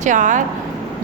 4,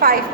5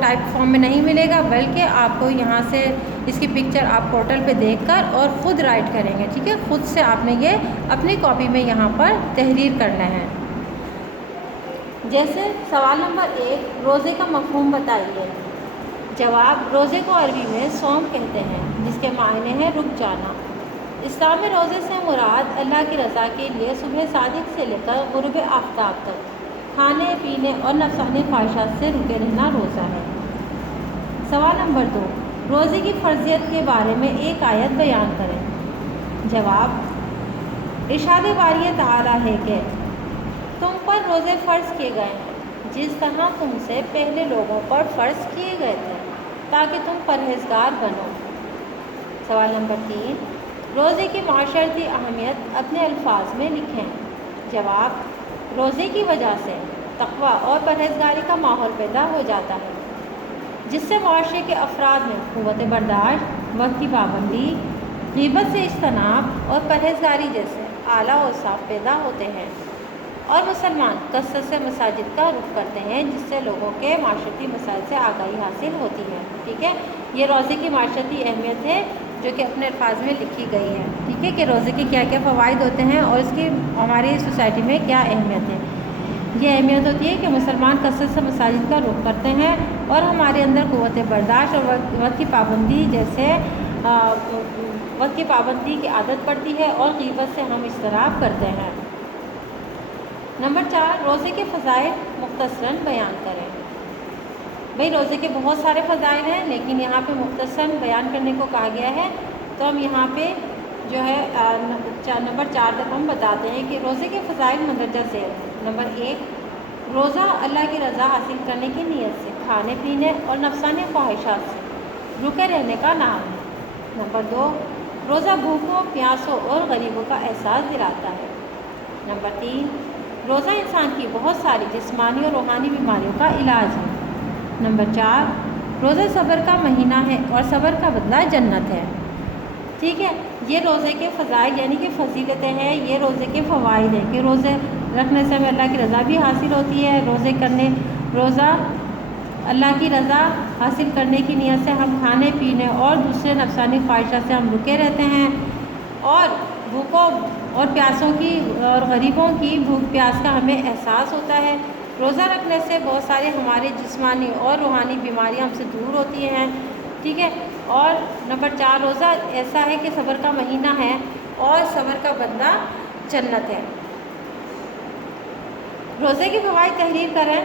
type form میں نہیں ملے گا، بلکہ آپ کو یہاں سے اس کی پکچر آپ پورٹل پہ دیکھ کر اور خود رائٹ کریں گے، ٹھیک ہے، خود سے آپ نے یہ اپنی کاپی میں یہاں پر تحریر کرنا ہے۔ جیسے سوال نمبر 1، روزے کا مفہوم بتائیے۔ جواب، روزے کو عربی میں صوم کہتے ہیں، جس کے معنی ہے رک جانا۔ اسلام میں روزے سے مراد اللہ کی رضا کے لیے صبح صادق سے لے کر غروب آفتاب تک کھانے پینے اور نفسانی خواہشات سے رکے رہنا روزہ ہے۔ سوال نمبر 2، روزے کی فرضیت کے بارے میں ایک آیت بیان کریں۔ جواب، ارشاد باری تعالیٰ ہے کہ تم پر روزے فرض کیے گئے ہیں جس طرح تم سے پہلے لوگوں پر فرض کیے گئے تھے تاکہ تم پرہیزگار بنو۔ سوال نمبر 3، روزے کی معاشرتی اہمیت اپنے الفاظ میں لکھیں۔ جواب، روزے کی وجہ سے تقویٰ اور پرہیزگاری کا ماحول پیدا ہو جاتا ہے، جس سے معاشرے کے افراد میں قوت برداشت، وقت کی پابندی، غیبت سے اجتناب اور پرہیزگاری جیسے اعلیٰ اوصاف پیدا ہوتے ہیں، اور مسلمان کثرت سے مساجد کا رخ کرتے ہیں، جس سے لوگوں کے معاشرتی مسائل سے آگاہی حاصل ہوتی ہے۔ ٹھیک ہے، یہ روزے کی معاشرتی اہمیت ہے جو کہ اپنے الفاظ میں لکھی گئی ہے۔ ٹھیک ہے، کہ روزے کے کیا کیا فوائد ہوتے ہیں اور اس کی ہماری سوسائٹی میں کیا اہمیت ہے۔ یہ اہمیت ہوتی ہے کہ مسلمان کثرت سے مساجد کا رخ کرتے ہیں اور ہمارے اندر قوت برداشت اور وقت کی پابندی جیسے وقت کی پابندی کی عادت پڑتی ہے اور غیبت سے ہم اجتناب کرتے ہیں۔ نمبر 4، روزے کے فضائل مختصراً بیان کریں۔ بھئی روزے کے بہت سارے فضائل ہیں، لیکن یہاں پہ مختصراً بیان کرنے کو کہا گیا ہے، تو ہم یہاں پہ جو ہے نمبر 4 تک ہم بتاتے ہیں کہ روزے کے فضائل مندرجہ ذیل ہیں۔ نمبر 1، روزہ اللہ کی رضا حاصل کرنے کی نیت سے کھانے پینے اور نفسانی خواہشات سے رکے رہنے کا نام ہے۔ نمبر 2، روزہ بھوکوں، پیاسوں اور غریبوں کا احساس دلاتا ہے۔ نمبر 3، روزہ انسان کی بہت ساری جسمانی اور روحانی بیماریوں کا علاج ہے۔ نمبر 4، روزہ صبر کا مہینہ ہے اور صبر کا بدلہ جنت ہے۔ ٹھیک ہے، یہ روزے کے فضائل یعنی کہ فضیلتیں ہیں، یہ روزے کے فوائد ہیں کہ روزے رکھنے سے ہمیں اللہ کی رضا بھی حاصل ہوتی ہے، روزہ اللہ کی رضا حاصل کرنے کی نیت سے ہم کھانے پینے اور دوسرے نفسانی خواہشات سے ہم رکے رہتے ہیں، اور بھوکوں اور پیاسوں کی اور غریبوں کی بھوک پیاس کا ہمیں احساس ہوتا ہے۔ روزہ رکھنے سے بہت سارے ہمارے جسمانی اور روحانی بیماریاں ہم سے دور ہوتی ہیں۔ ٹھیک ہے، اور نمبر 4، روزہ ایسا ہے کہ صبر کا مہینہ ہے اور صبر کا بدلہ جنت ہے۔ روزے کے فوائد تحریر کریں۔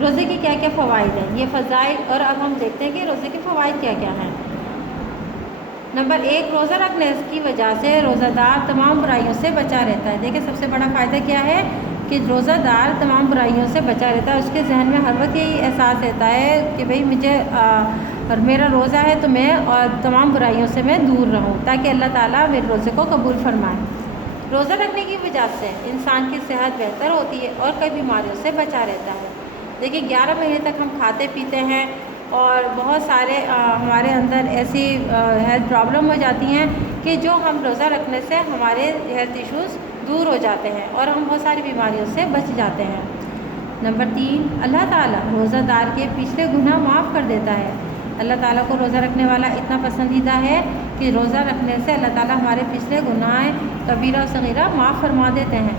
روزے کے کیا کیا فوائد ہیں، یہ فضائل، اور اب ہم دیکھتے ہیں کہ روزے کے فوائد کیا کیا ہیں۔ نمبر 1، روزہ رکھنے کی وجہ سے روزہ دار تمام برائیوں سے بچا رہتا ہے۔ دیکھیں سب سے بڑا فائدہ کیا ہے کہ روزہ دار تمام برائیوں سے بچا رہتا ہے، اس کے ذہن میں ہر وقت یہی احساس رہتا ہے کہ بھئی مجھے اور میرا روزہ ہے تو میں اور تمام برائیوں سے میں دور رہوں، تاکہ اللہ تعالیٰ میرے روزے کو قبول فرمائے۔ روزہ رکھنے کی وجہ سے انسان کی صحت بہتر ہوتی ہے اور کئی بیماریوں سے بچا رہتا ہے۔ دیکھیں 11 مہینے تک ہم کھاتے پیتے ہیں اور بہت سارے ہمارے اندر ایسی ہیلتھ پرابلم ہو جاتی ہیں کہ جو ہم روزہ رکھنے سے ہمارے ہیلتھ ایشوز دور ہو جاتے ہیں اور ہم بہت ساری بیماریوں سے بچ جاتے ہیں۔ نمبر 3، اللہ تعالیٰ روزہ دار کے پچھلے گناہ معاف کر دیتا ہے۔ اللہ تعالیٰ کو روزہ رکھنے والا اتنا پسندیدہ ہے کہ روزہ رکھنے سے اللہ تعالیٰ ہمارے پچھلے گناہ کبیرہ و صغیرہ معاف فرما دیتے ہیں۔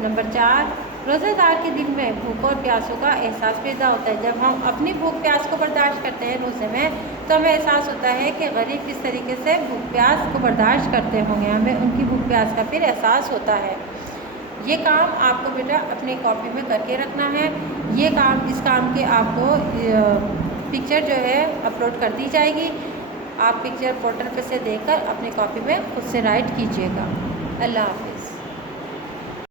نمبر 4، روزہ دار کے دل میں بھوک اور پیاسوں کا احساس پیدا ہوتا ہے۔ جب ہم اپنی بھوک پیاس کو برداشت کرتے ہیں روزے میں، تو ہمیں احساس ہوتا ہے کہ غریب کس طریقے سے بھوک پیاس کو برداشت کرتے ہوں گے، ہمیں ان کی بھوک پیاس کا پھر احساس ہوتا ہے۔ یہ کام آپ کو بیٹا اپنی کاپی میں کر کے رکھنا ہے۔ یہ کام اس کام کے آپ کو پکچر جو ہے اپلوڈ کر دی جائے گی، آپ پکچر پورٹل پہ سے دیکھ کر اپنی کاپی میں خود سے رائٹ کیجیے گا۔ اللہ حافظ۔